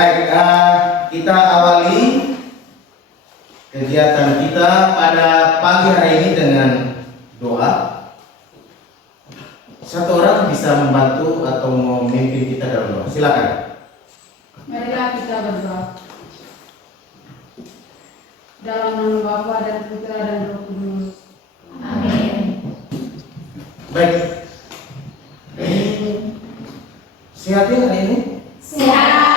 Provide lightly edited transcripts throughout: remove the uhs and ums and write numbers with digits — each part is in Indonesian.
Baik, kita awali kegiatan kita pada pagi hari ini dengan doa. Satu orang bisa membantu atau memimpin kita dalam doa. Silakan. Marilah kita berdoa. Dalam nama Bapa dan Putra dan Roh Kudus. Amin. Baik. Sehat ya hari ini? Sehat.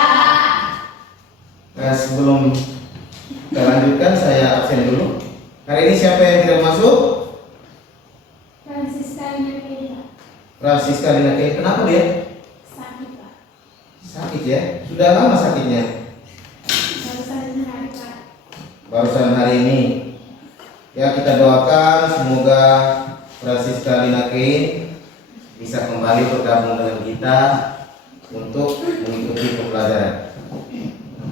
Sebelum kita lanjutkan, saya absen dulu. Hari ini siapa yang tidak masuk? Francisca Lina. Francisca Lina. Kenapa dia? Sakit, Pak. Sakit ya? Sudah lama sakitnya? Barusan hari, Pak. Barusan hari ini. Ya, kita doakan semoga Francisca Lina bisa kembali bergabung dengan kita untuk mengikuti pembelajaran.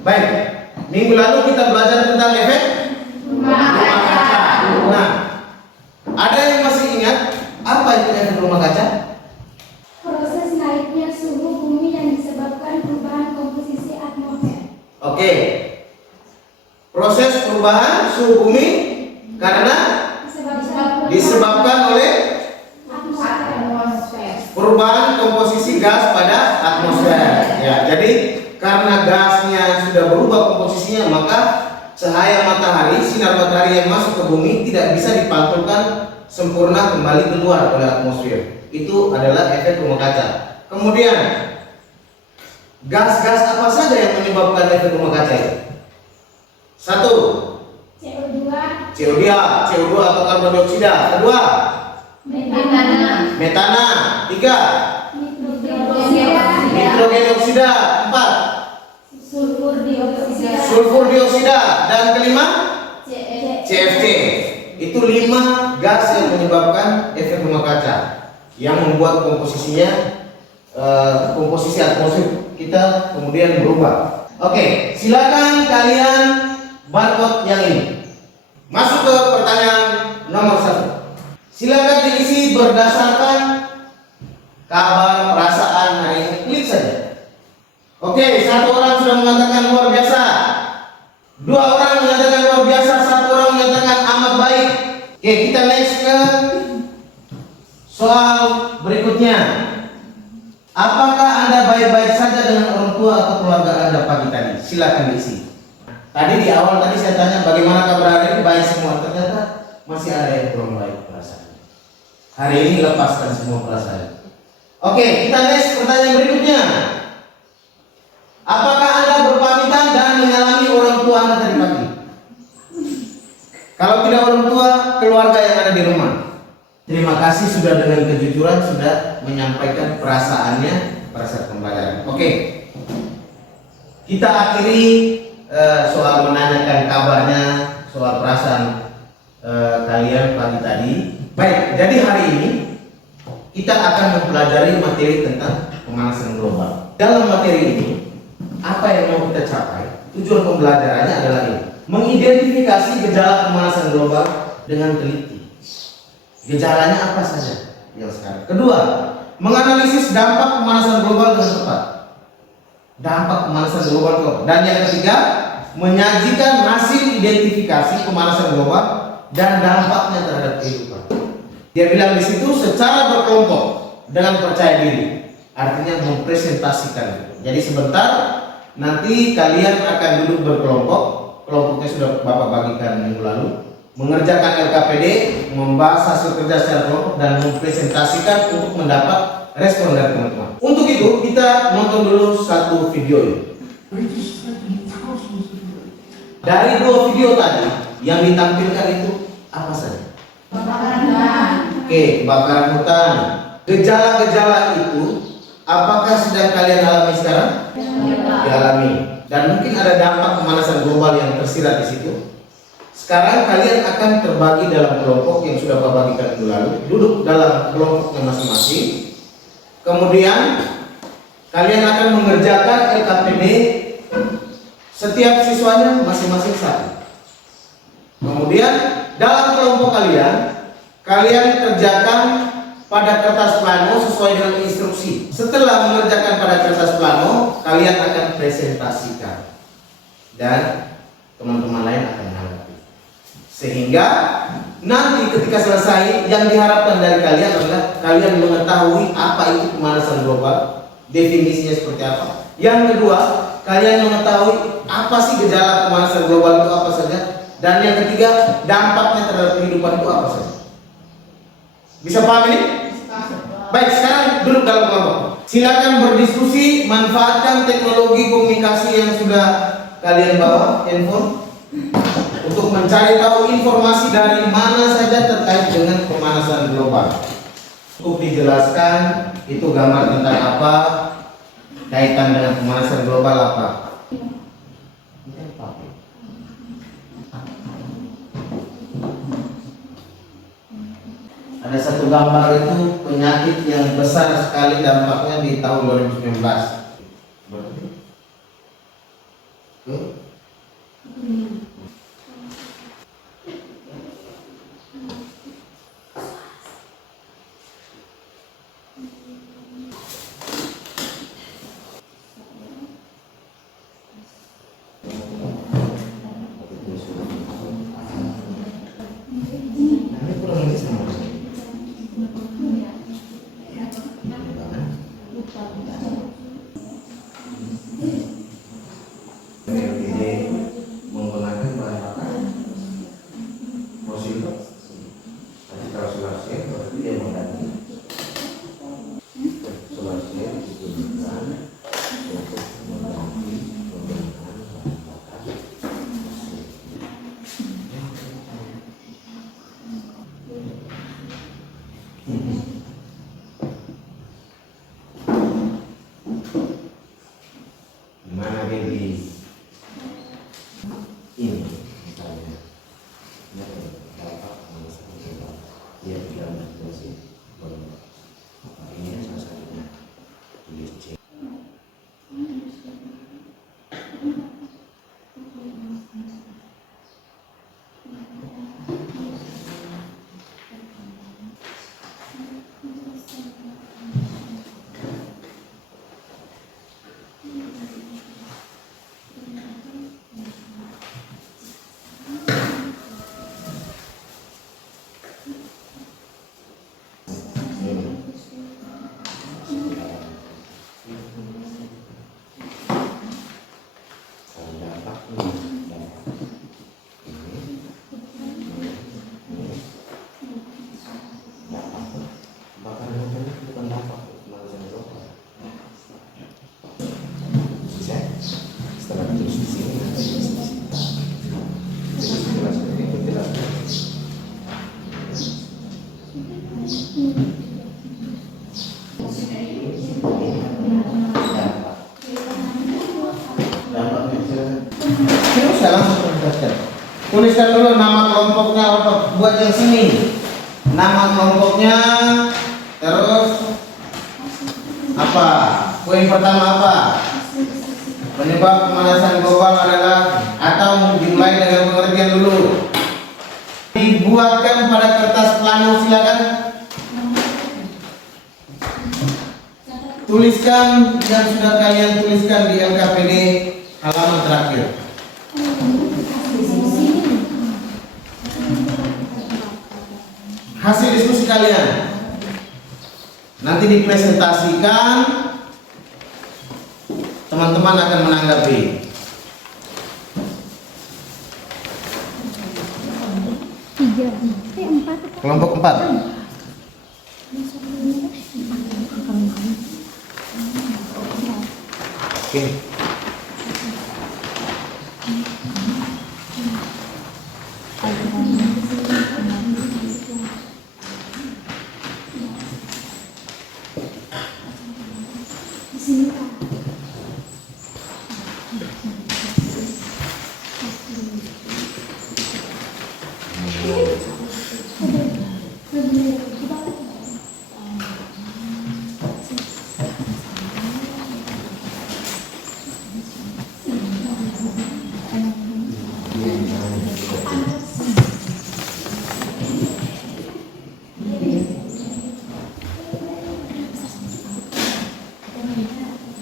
Baik, minggu lalu kita belajar tentang efek rumah kaca. Nah, ada yang masih ingat apa itu efek rumah kaca? Proses naiknya suhu bumi yang disebabkan perubahan komposisi atmosfer. Oke. Proses perubahan suhu bumi karena disebabkan oleh Atmosfer. perubahan komposisi gas pada atmosfer. Ya, jadi karena gasnya sudah berubah komposisinya, maka cahaya matahari, sinar matahari yang masuk ke bumi tidak bisa dipantulkan sempurna kembali keluar oleh atmosfer. Itu adalah efek rumah kaca. Kemudian, gas-gas apa saja yang menyebabkan efek rumah kaca itu? Satu, CO2, CO2 atau karbon dioksida. Kedua, metana. Tiga, nitrogen oksida. Empat, sulfur dioksida. Dan kelima, CFC. Itu 5 gas yang menyebabkan efek rumah kaca, yang membuat komposisi atmosfer kita kemudian berubah. Oke, silakan kalian barcode yang ini. Masuk ke pertanyaan nomor 1. Silakan diisi berdasarkan kabar perasaan hari ini. Klik saja. Oke, 1 orang sudah mengatakan luar biasa, 2 orang mengatakan luar biasa, 1 orang mengatakan amat baik. Oke, kita next ke soal berikutnya. Apakah Anda baik-baik saja dengan orang tua atau keluarga Anda pagi tadi? Silakan diisi. Tadi di awal saya tanya bagaimana kabar hari ini, baik semua. Ternyata masih ada yang kurang baik perasaan. Hari ini lepaskan semua perasaan. Oke, kita next pertanyaan berikutnya. Apakah Anda berpamitan dan menyalami orang tua Anda tadi pagi? Kalau tidak orang tua, keluarga yang ada di rumah. Terima kasih sudah dengan kejujuran sudah menyampaikan perasaannya pada saat pembelajaran. Oke. Kita akhiri soal menanyakan kabarnya, soal perasaan kalian pagi tadi. Baik, jadi hari ini kita akan mempelajari materi tentang pemanasan global. Dalam materi ini, apa yang mau kita capai? Tujuan pembelajarannya adalah ini: mengidentifikasi gejala pemanasan global dengan teliti. Gejalanya apa saja yang sekarang? Kedua, menganalisis dampak pemanasan global dengan tepat. Dampak pemanasan global. Dan yang ketiga, menyajikan hasil identifikasi pemanasan global dan dampaknya terhadap kehidupan. Dia bilang di situ secara berkelompok dengan percaya diri. Artinya mempresentasikan. Jadi sebentar nanti kalian akan duduk berkelompok. Kelompoknya sudah Bapak bagikan minggu lalu. Mengerjakan LKPD, membahas hasil kerja secara kelompok dan mempresentasikan untuk mendapat respon dari teman-teman. Untuk itu kita nonton dulu satu video ini. Dari 2 video tadi yang ditampilkan itu apa saja? Oke, kebakaran hutan. Gejala-gejala itu apakah sedang kalian alami sekarang? Dialami. Dan mungkin ada dampak pemanasan global yang tersirat di situ. Sekarang kalian akan terbagi dalam kelompok yang sudah Bapak bagikan minggu lalu. Duduk dalam kelompoknya masing-masing. Kemudian kalian akan mengerjakan LKPD. Setiap siswanya masing-masing satu. Kemudian dalam kelompok kalian kerjakan pada kertas plano sesuai dengan instruksi. Setelah mengerjakan pada kertas plano, kalian akan presentasikan dan teman-teman lain akan menanggapi. Sehingga nanti ketika selesai, yang diharapkan dari kalian adalah kalian mengetahui apa itu pemanasan global, definisinya seperti apa. Yang kedua, kalian mengetahui apa sih gejala pemanasan global itu apa saja. Dan yang ketiga, dampaknya terhadap kehidupan itu apa saja. Bisa paham ini? Baik, sekarang duduk dalam kelompok. Silakan berdiskusi, manfaatkan teknologi komunikasi yang sudah kalian bawa, handphone, untuk mencari tahu informasi dari mana saja terkait dengan pemanasan global. Untuk dijelaskan itu gambar tentang apa, kaitan dengan pemanasan global apa. Ada satu gambar itu penyakit yang besar sekali dampaknya di tahun 2019. Berarti? Menggunakan bahan bakar fosil. Tapi kalau solar cell berarti dia mengganti solar cell digunakan untuk mengganti penggunaan bahan bakar fosil. Dimana baby ini misalnya dia tidak berfungsi, ini salah satunya tulis C. Setelah tulis di sini nanti jelas ini jelas. Saya langsung tuliskan. Tuliskan dulu nama kelompoknya, buat yang sini. Nama kelompoknya, terus apa? Poin pertama apa? Penyebab pemanasan global adalah, atau dimulai dengan pengertian dulu. Dibuatkan pada kertas plano, silakan. Tuliskan yang sudah kalian tuliskan di LKPD halaman terakhir. Hasil diskusi kalian nanti dipresentasikan, teman-teman akan menanggapi. Kelompok 4. Oke.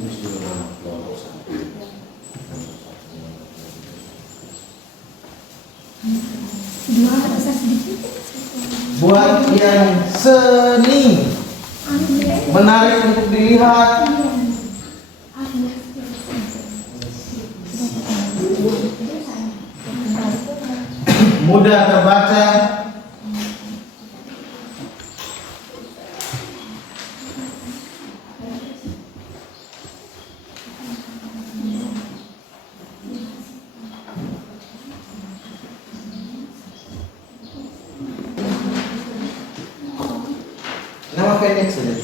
Tulis dulu nama kelompok satu. Buat yang seni, menarik untuk dilihat, mudah terbaca, nama pendek saja.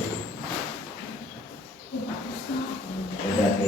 PDAP.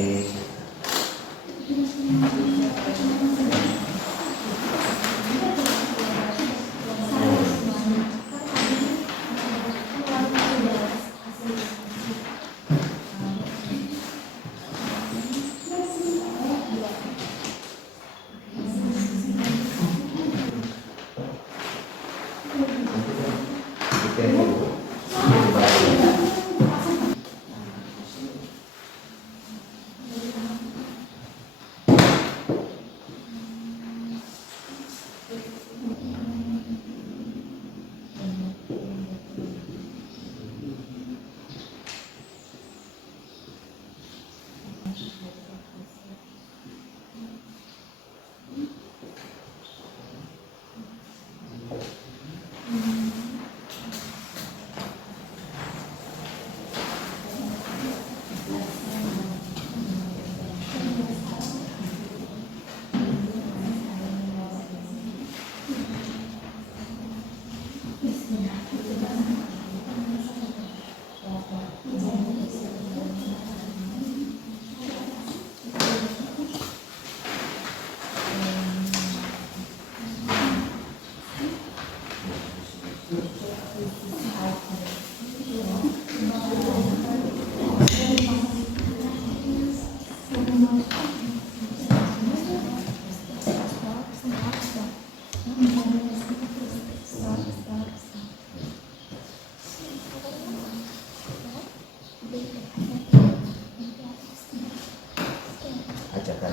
Ajakan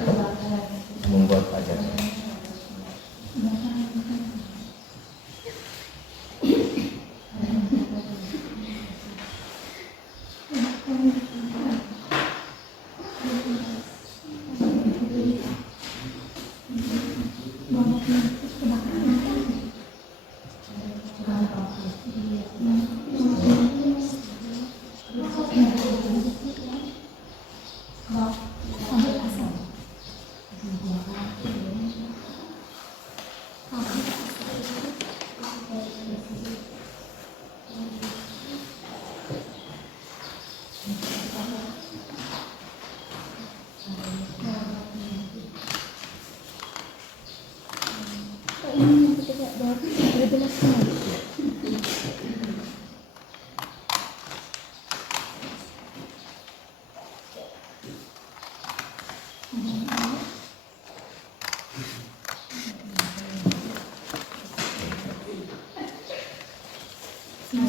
membuat ajakan.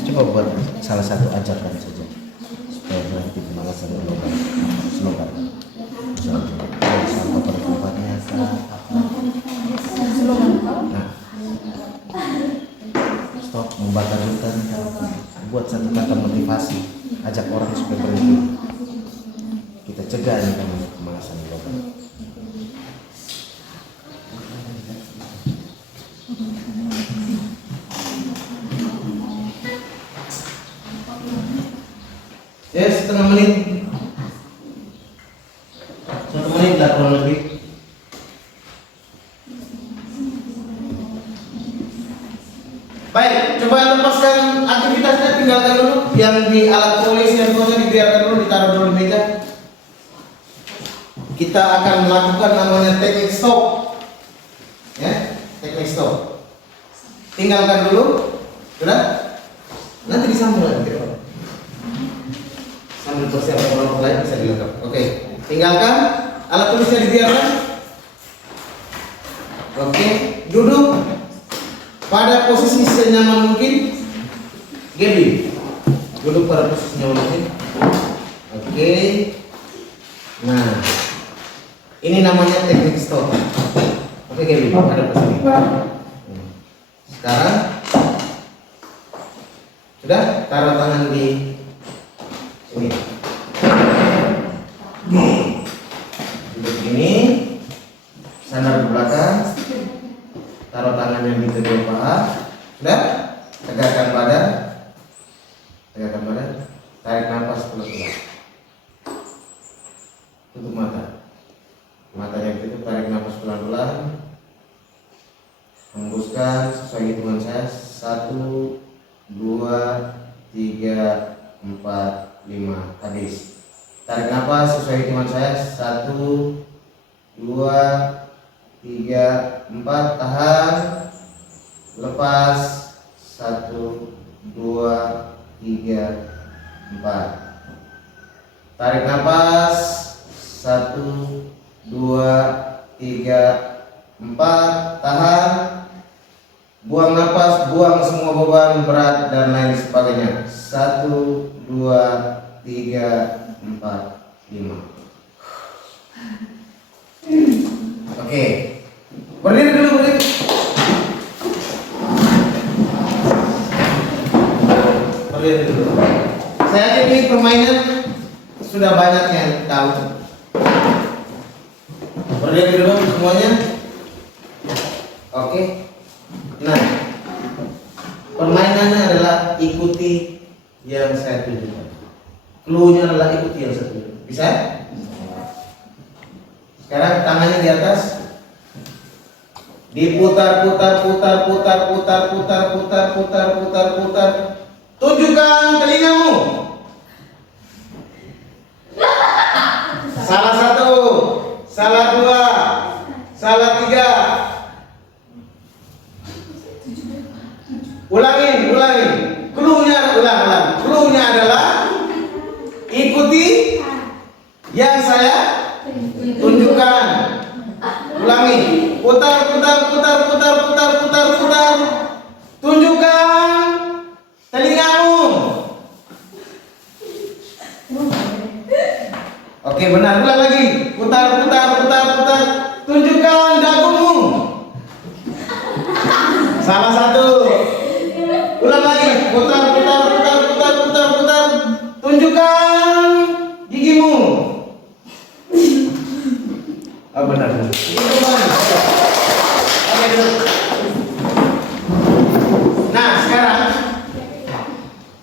Coba buat salah satu ajakan saja supaya berhenti pemalasan slogan. Misalnya sampah pada tempatnya nah, stop membakar hutan. Buat satu kata motivasi, ajak orang supaya berhenti. Kita cegah ini kan pemalasan global. Ya, setengah menit, 1 menit lah kurang lebih. Baik, coba lepaskan aktivitasnya, tinggalkan dulu. Yang di alat tulis yang punya dibiarkan dulu, ditaruh dulu di meja. Kita akan melakukan namanya teknik stop. Ya, teknik stop. Tinggalkan dulu, sudah? Nanti disambung lagi. Sambil persiapan kelompok lain bisa dilengkap. Oke, tinggalkan alat tulisnya dibiarkan. Oke, duduk pada posisi senyaman mungkin. Gaby, duduk pada posisi senyaman mungkin. Oke, Nah, ini namanya teknik stop. Oke, Gaby, ada pas ini. Sekarang sudah taruh tangan di sini. Duduk begini, sandar ke belakang, taruh tangannya di kedua paha. Sudah, tegakkan badan, tarik nafas pelan-pelan. Tutup mata, matanya ditutup, tarik nafas pelan-pelan. Hembuskan sesuai hitungan saya. 1, 2, 3, 4, 5. Habis. Tarik nafas sesuai hitungan saya. 1, 2, 3, 4. Tahan. Lepas. 1, 2, 3, 4. Tarik nafas. 1, 2, 3, 4. Tahan. Buang nafas, buang semua beban berat dan lain sebagainya. 1, 2, 3, 4, 5. Oke. Berdiri dulu, berdiri. Berdiri dulu. Saya yakin ini permainan sudah banyak yang tahu. Berdiri dulu semuanya. Oke. Nah, permainannya adalah ikuti yang saya tunjukkan. Clue-nya adalah ikuti yang saya tunjukkan. Bisa? Sekarang tangannya di atas. Diputar, putar. Tunjukkan telingamu. Salah 1, salah 2, salah 3. Ulangin. Clue-nya ulang. Clue-nya adalah ikuti yang saya tunjukkan. Ulangi. Putar. Tunjukkan telingamu. Oke, benar. Ulang lagi. Putar. Tunjukkan dagumu. Salah 1. Ulang lagi. Putar. Tunjukkan gigimu. Oh, benar. Oke, duduk. Nah, sekarang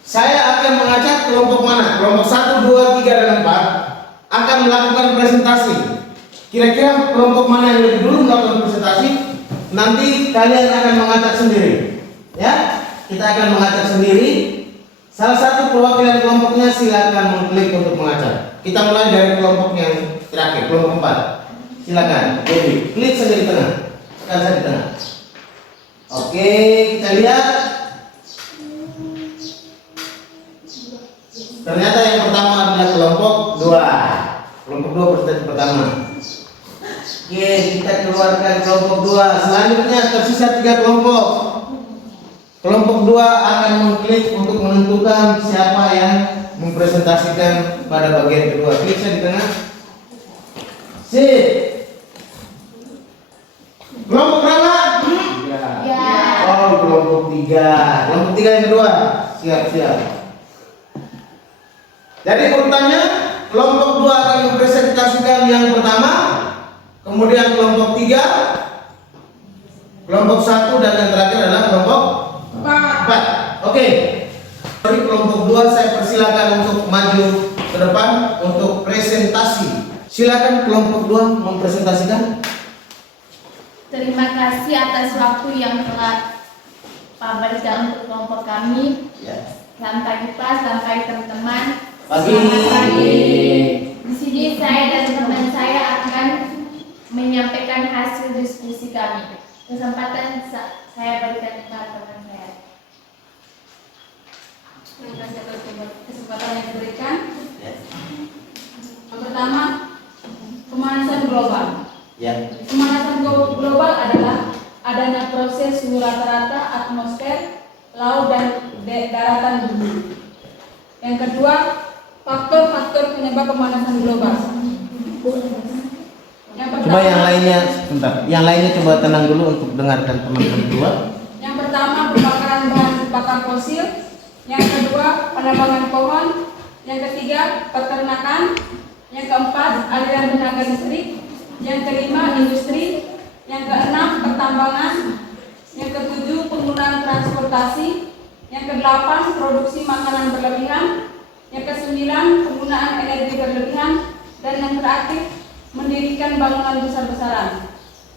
saya akan mengajak kelompok mana? Kelompok 1, 2, 3, dan 4 akan melakukan presentasi. Kira-kira kelompok mana yang lebih dulu melakukan presentasi? Nanti kalian akan mengajak sendiri. Ya, kita akan mengajak sendiri. Salah satu perwakilan kelompoknya silakan mengklik untuk mengajak. Kita mulai dari kelompok yang terakhir, kelompok 4. Silakan, jadi klik saja di tengah. Tekan saja di tengah. Oke, kita lihat. Ternyata yang pertama adalah kelompok 2. Kelompok 2 presentasi pertama. Oke, kita keluarkan kelompok 2. Selanjutnya tersisa 3 kelompok. Kelompok 2 akan mengklik untuk menentukan siapa yang mempresentasikan pada bagian kedua. Klik saja di tengah. Sip. Kelompok berapa? Ya. Oh, kelompok 3. Kelompok 3 yang kedua. Siap. Jadi urutannya, kelompok 2 akan mempresentasikan yang pertama, kemudian kelompok 3, kelompok 1, dan yang terakhir adalah kelompok 4. Oke. Dari kelompok 2 saya persilakan untuk maju ke depan untuk presentasi. Silakan kelompok 2 mempresentasikan. Terima kasih atas waktu yang telah Pak berikan untuk kelompok kami. Ya. Selamat pagi Pak, selamat pagi teman-teman. Pagi. Selamat pagi. Di sini saya dan teman saya akan menyampaikan hasil diskusi kami. Kesempatan saya berikan kepada teman saya. Terima kasih atas kesempatan yang diberikan. Yang pertama, pemanasan global. Ya. Pemanasan global adalah adanya proses suhu rata-rata atmosfer, laut, dan daratan bumi. Yang kedua, faktor-faktor penyebab pemanasan global. Yang Coba pertama, yang lainnya, sebentar. Yang lainnya coba tenang dulu untuk dengarkan teman-teman kedua. yang pertama pembakaran bahan bakar fosil, yang kedua penambangan pohon, yang ketiga peternakan, yang keempat aliran tenaga listrik, yang kelima industri, yang keenam pertambangan, yang ketujuh penggunaan transportasi, yang kedelapan produksi makanan berlebihan, yang kesembilan penggunaan energi berlebihan, dan yang terakhir mendirikan bangunan besar-besaran.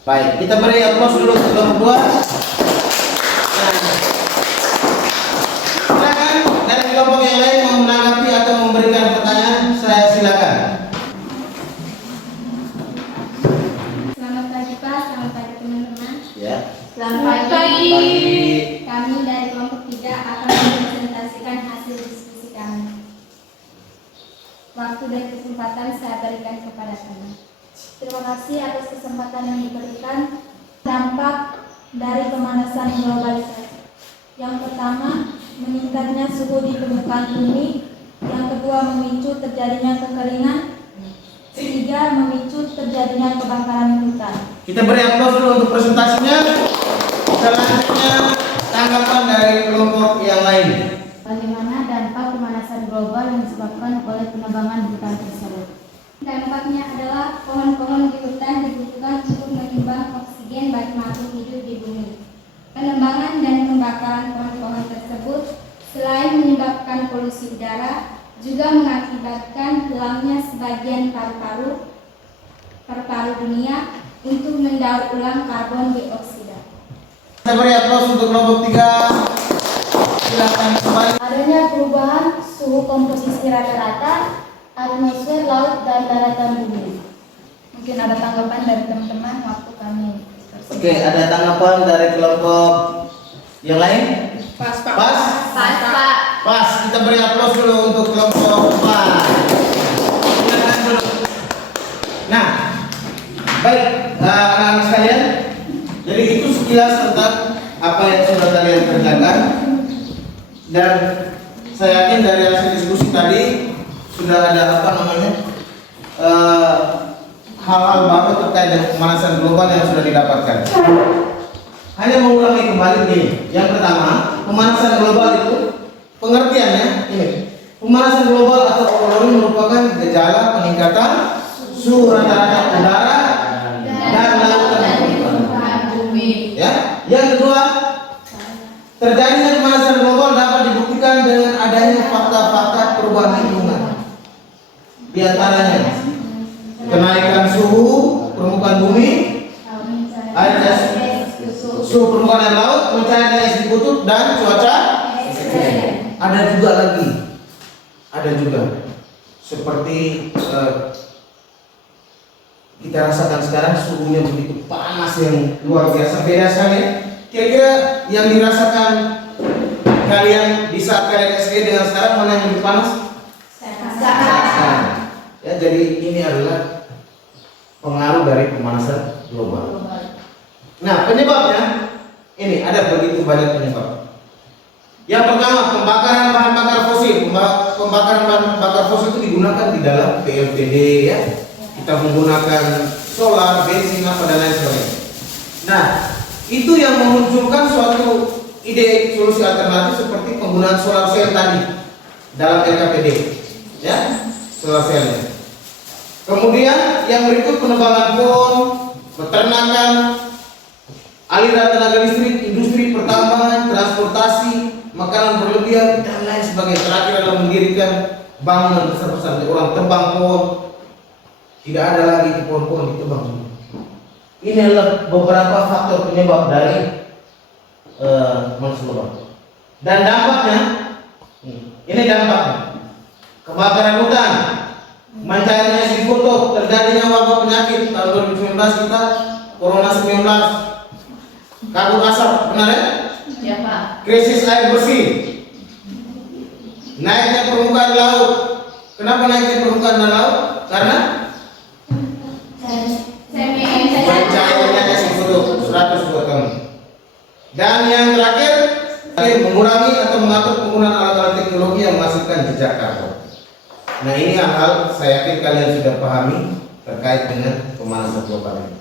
Baik, kita beri aplaus dulu untuk kelompok dua. Silakan dari kelompok yang lain mau menanggapi atau memberikan pertanyaan, saya silakan. Selamat pagi Pak, selamat pagi teman-teman. Ya. Selamat pagi. Kami dari kelompok 3 akan mempresentasikan hasil diskusi kami. Waktu dan kesempatan saya berikan kepada kami. Terima kasih atas kesempatan yang diberikan. Dampak dari pemanasan globalisasi. Yang pertama, meningkatnya suhu di permukaan bumi. Yang kedua, memicu terjadinya kekeringan. Ketiga, memicu terjadinya kebakaran hutan. Kita beri aplaus dulu untuk presentasinya. Selanjutnya tanggapan dari kelompok yang lain. Bagaimana dampak pemanasan global yang disebabkan oleh penebangan hutan tersebut? Dampaknya adalah pohon-pohon di hutan dibutuhkan untuk menyumbang oksigen bagi makhluk hidup di bumi. Penebangan dan pembakaran pohon-pohon tersebut selain menyebabkan polusi udara, juga mengakibatkan hilangnya sebagian paru-paru dunia untuk mendaur ulang karbon dioksida. Kita beri aplaus untuk kelompok 3. Silakan kembali. Adanya perubahan suhu komposisi rata-rata atmosfer, laut, dan daratan bumi. Mungkin ada tanggapan dari teman-teman waktu kami. Oke, ada tanggapan dari kelompok yang lain? Pas, Pak. Pas? Pas, Pak. Pas, kita beri aplaus dulu untuk kelompok 4. Silakan dulu. Nah, baik, anak-anak sekalian. Jadi itu sekilas tentang apa yang sudah kalian kerjakan. Dan saya yakin dari hasil diskusi tadi sudah ada hal-hal baru terkait dengan pemanasan global yang sudah didapatkan. Hanya mengulangi kembali ini. Yang pertama, pemanasan global itu pengertiannya ini. Pemanasan global atau warming merupakan gejala peningkatan suhu rata-rata udara dan lautan Permukaan bumi. ya. Yang kedua, terjadinya pemanasan global dapat dibuktikan dengan adanya fakta-fakta perubahan lingkungan. Di antaranya kenaikan suhu permukaan bumi, suhu permukaan air laut, pencaharian es di kutub, dan cuaca. Ada juga seperti kita rasakan sekarang suhunya begitu panas yang luar biasa, beda sekali. Kira-kira yang dirasakan kalian di saat kalian SD dengan sekarang mana yang lebih panas? Sekarang. Ya, jadi ini adalah pengaruh dari pemanasan global. Nah, penyebabnya ini ada begitu banyak penyebab. Yang pertama, pembakaran bahan bakar fosil. Pembakaran bahan bakar fosil itu digunakan di dalam PLTD ya. Kita menggunakan solar, bensin, apa dan lain sebagainya. Nah, itu yang memunculkan suatu ide solusi alternatif seperti penggunaan solar cell tadi dalam LKPD, ya, solar cell. Kemudian yang berikut penebangan pohon, peternakan, aliran tenaga listrik, industri pertambangan, transportasi, makanan berlebihan dan lain sebagainya. Terakhir adalah mendirikan bangunan besar-besar. Orang tebang pohon, tidak ada lagi pohon-pohon ditebang. Ini adalah beberapa faktor penyebab dari pemanasan global. Dan dampaknya, ini dampaknya: kebakaran hutan, mencarinya es di kutub, terjadinya wabah penyakit tahun 2019 kita Corona 19, kabut asap, benar ya? Ya, Pak. Krisis air bersih, naiknya permukaan laut. Kenapa naiknya permukaan laut? Karena pencahariannya es di kutub 102 tahun. Dan yang terakhir, mengurangi atau mengatur penggunaan alat-alat teknologi yang menghasilkan jejak karbon. Nah, ini hal-hal saya yakin kalian sudah pahami terkait dengan pemanasan global ini.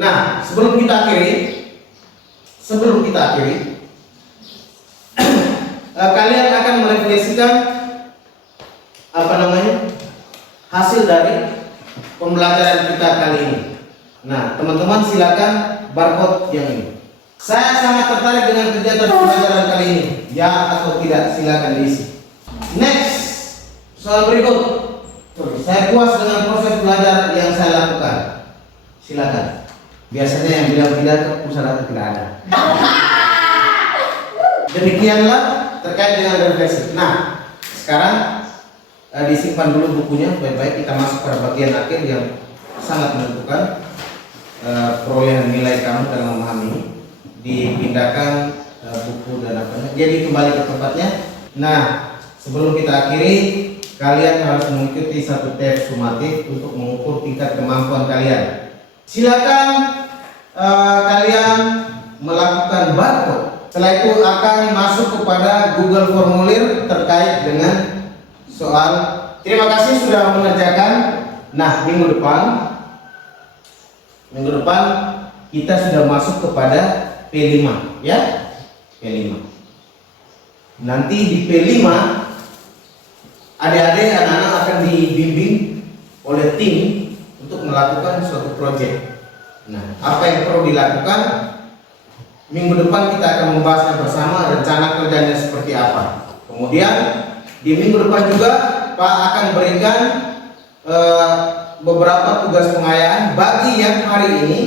Nah, sebelum kita akhiri, kalian akan merefleksikan hasil dari pembelajaran kita kali ini. Nah, teman-teman silakan barcode yang ini. Saya sangat tertarik dengan kegiatan pembelajaran kali ini. Ya atau tidak, silakan diisi. Next, soal berikut. Saya puas dengan proses belajar yang saya lakukan. Silakan. Biasanya yang bilang tidak, pusat tidak ada. Demikianlah terkait dengan refleksi. Nah, sekarang disimpan dulu bukunya baik-baik. Kita masuk pada bagian akhir yang sangat menentukan perolehan nilai kamu dalam memahami ini. Dipindahkan buku dan apanya. Jadi kembali ke tempatnya. Nah, sebelum kita akhiri, kalian harus mengikuti satu tes sumatif untuk mengukur tingkat kemampuan kalian. Silakan kalian melakukan barcode. Setelah itu akan masuk kepada Google Formulir terkait dengan soal. Terima kasih sudah mengerjakan. Nah, minggu depan kita sudah masuk kepada P5, ya. P5. Nanti di P5 adik-adik anak-anak akan dibimbing oleh tim untuk melakukan suatu proyek. Nah, apa yang perlu dilakukan? Minggu depan kita akan membahasnya bersama, rencana kerjanya seperti apa. Kemudian di minggu depan juga Pak akan berikan beberapa tugas pengayaan bagi yang hari ini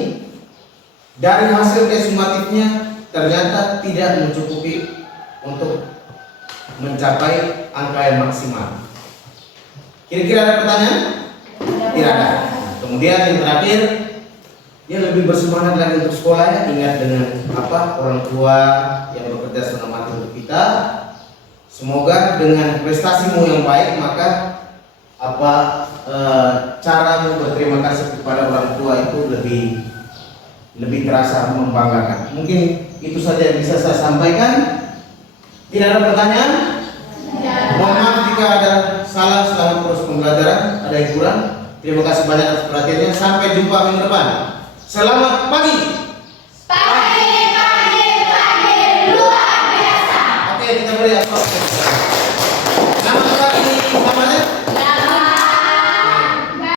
dari hasil tes sumatifnya ternyata tidak mencukupi untuk mencapai angka yang maksimal. Kira-kira ada pertanyaan? Tidak ada. Kemudian yang terakhir, dia lebih bersemangat lagi untuk sekolah ya. Ingat dengan apa orang tua yang bekerja setengah mati untuk kita. Semoga dengan prestasimu yang baik maka caramu berterima kasih kepada orang tua itu lebih terasa membanggakan. Mungkin itu saja yang bisa saya sampaikan. Tidak ada pertanyaan? Tidak. Mohon maaf jika ada salah selama proses pembelajaran, ada yang kurang. Terima kasih banyak atas perhatiannya. Sampai jumpa minggu depan. Selamat pagi. Pagi luar biasa. Oke, kita beri aplaus.